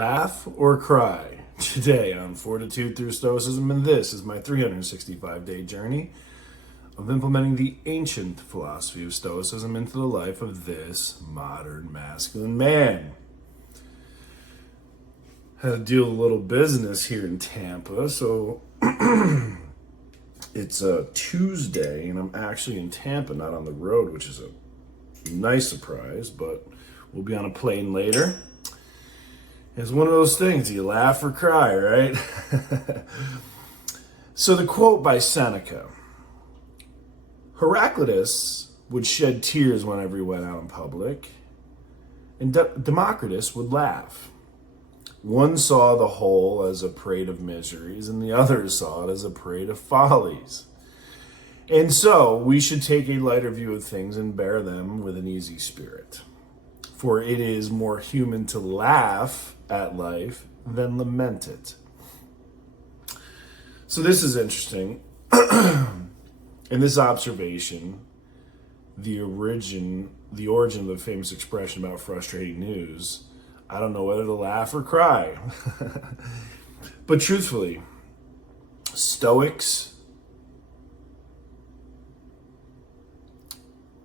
Laugh or cry today on Fortitude Through Stoicism, and this is my 365-day journey of implementing the ancient philosophy of Stoicism into the life of this modern masculine man. Had to deal with a little business here in Tampa, so it's a Tuesday, and I'm actually in Tampa, not on the road, which is a nice surprise, but we'll be on a plane later. It's one of those things, you laugh or cry, right? So the quote by Seneca: Heraclitus would shed tears whenever he went out in public, and Democritus would laugh. One saw the whole as a parade of miseries, and the other saw it as a parade of follies. And so we should take a lighter view of things and bear them with an easy spirit. For it is more human to laugh at life than lament it. So this is interesting. In this observation, the origin of the famous expression about frustrating news, I don't know whether to laugh or cry. But truthfully, Stoics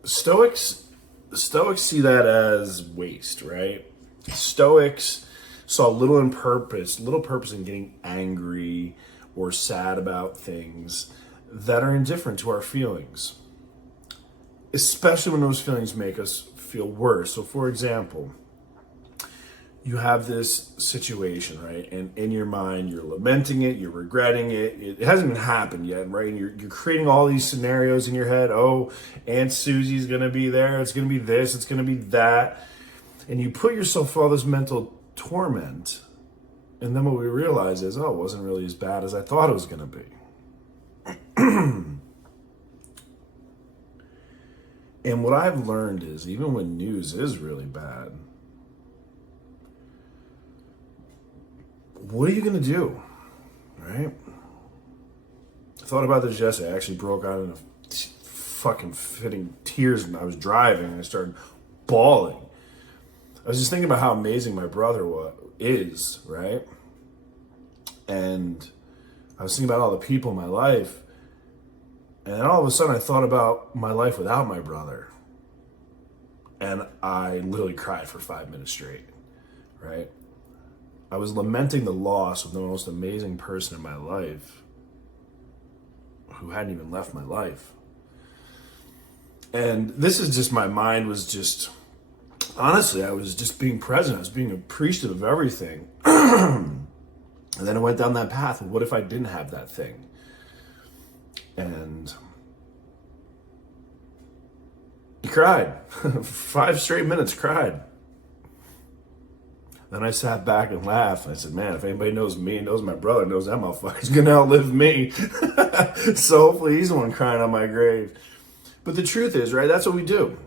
see that as waste, right? Stoics saw little purpose in getting angry or sad about things that are indifferent to our feelings, especially when those feelings make us feel worse. So for example, you have this situation, right? And in your mind, you're lamenting it, you're regretting it. It hasn't even happened yet, right? And you're creating all these scenarios in your head. Oh, Aunt Susie's going to be there. It's going to be this. It's going to be that. And you put yourself through all this mental torment. And then what we realize is, oh, it wasn't really as bad as I thought it was going to be. And what I've learned is, even when news is really bad, what are you going to do, right? I thought about this yesterday. I actually broke out into fucking fitting tears when I was driving, and I started bawling. I was just thinking about how amazing my brother is, right? And I was thinking about all the people in my life, and then all of a sudden I thought about my life without my brother, and I literally cried for 5 minutes straight, right? I was lamenting the loss of the most amazing person in my life who hadn't even left my life. And this is just, my mind was just, honestly, I was just being present. I was being appreciative of everything. And then I went down that path. What if I didn't have that thing? And he cried. 5 straight minutes, cried. Then I sat back and laughed. And I said, man, if anybody knows me, knows my brother, knows that motherfucker's going to outlive me. So hopefully he's the one crying on my grave. But the truth is, right, that's what we do.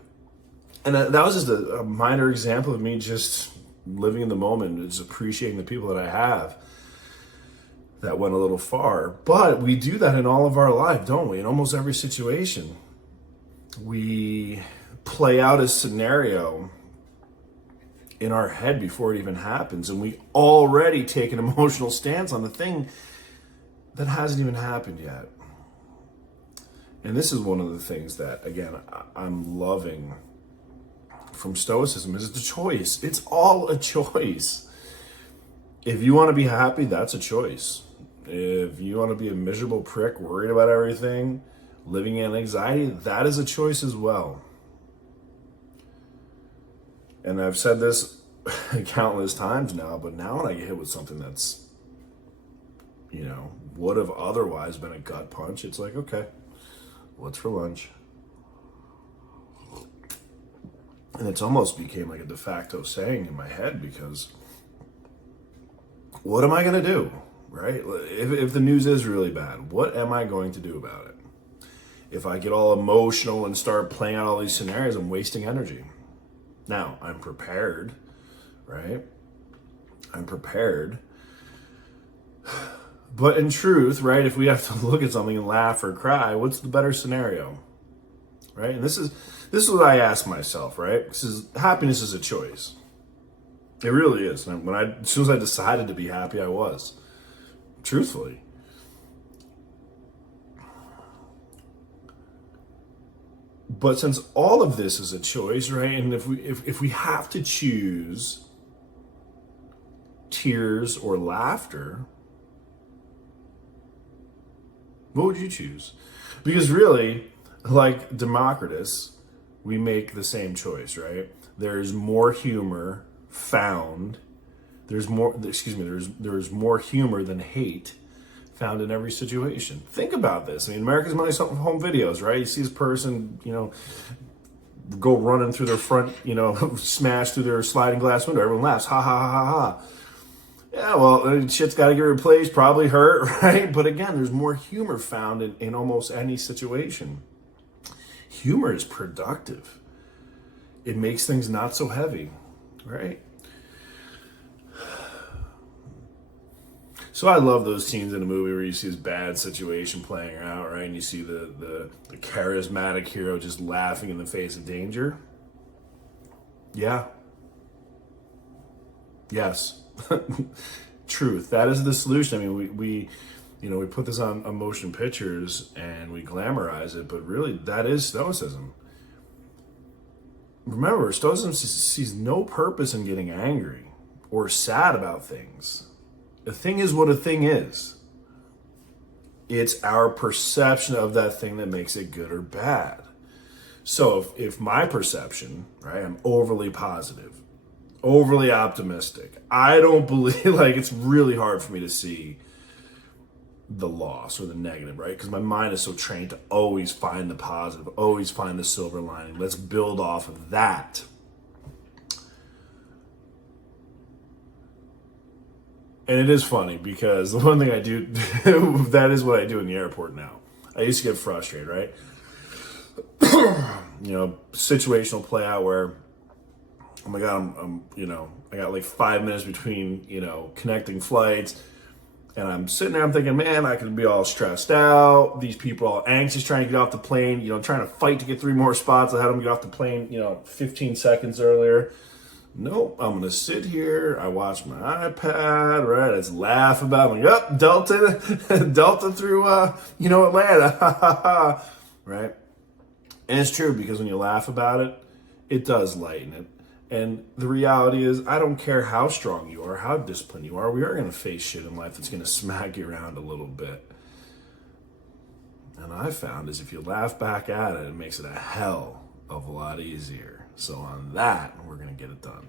And that was just a minor example of me just living in the moment, just appreciating the people that I have. That went a little far. But we do that in all of our life, don't we? In almost every situation. We play out a scenario in our head before it even happens, and we already take an emotional stance on the thing that hasn't even happened yet. And this is one of the things that, again, I'm loving from Stoicism, is the choice. It's all a choice. If you want to be happy, that's a choice. If you want to be a miserable prick, worried about everything, living in anxiety, that is a choice as well. And I've said this countless times now, but now when I get hit with something that's, would have otherwise been a gut punch, it's like, okay, what's for lunch? And it's almost became like a de facto saying in my head, because what am I going to do, right? If the news is really bad, what am I going to do about it? If I get all emotional and start playing out all these scenarios, I'm wasting energy. Now, I'm prepared, right? I'm prepared. But in truth, right, if we have to look at something and laugh or cry, what's the better scenario? Right? And this is what I ask myself, right? Happiness is a choice. It really is. And as soon as I decided to be happy, I was. Truthfully. But since all of this is a choice, right? And if we have to choose tears or laughter, what would you choose? Because really, like Democritus, we make the same choice, right? There's more humor found. There's more more humor than hate found in every situation. Think about this. I mean, America's Money Home Videos, right? You see this person, go running through their front, smash through their sliding glass window. Everyone laughs. Ha ha ha ha ha. Yeah, well, shit's got to get replaced, probably hurt, right? But again, there's more humor found in almost any situation. Humor is productive. It makes things not so heavy, right? So I love those scenes in a movie where you see this bad situation playing out, right? And you see the charismatic hero just laughing in the face of danger. Yeah. Yes. Truth. That is the solution. I mean, we put this on motion pictures and we glamorize it, but really that is Stoicism. Remember, Stoicism sees no purpose in getting angry or sad about things. A thing is what a thing is. It's our perception of that thing that makes it good or bad. So if my perception, right, I'm overly positive, overly optimistic, I don't believe, it's really hard for me to see the loss or the negative, right? Because my mind is so trained to always find the positive, always find the silver lining. Let's build off of that. And it is funny because the one thing I do, that is what I do in the airport now. I used to get frustrated, right? Situational play out where, oh my God, I got like 5 minutes between, connecting flights. And I'm sitting there, I'm thinking, man, I could be all stressed out. These people are all anxious trying to get off the plane, trying to fight to get 3 more spots. I had them get off the plane, 15 seconds earlier. Nope, I'm going to sit here. I watch my iPad, right? I just laugh about it. Like, Delta through, Atlanta, right? And it's true because when you laugh about it, it does lighten it. And the reality is, I don't care how strong you are, how disciplined you are. We are going to face shit in life that's going to smack you around a little bit. And I found is if you laugh back at it, it makes it a hell of a lot easier. So on that, we're going to get it done.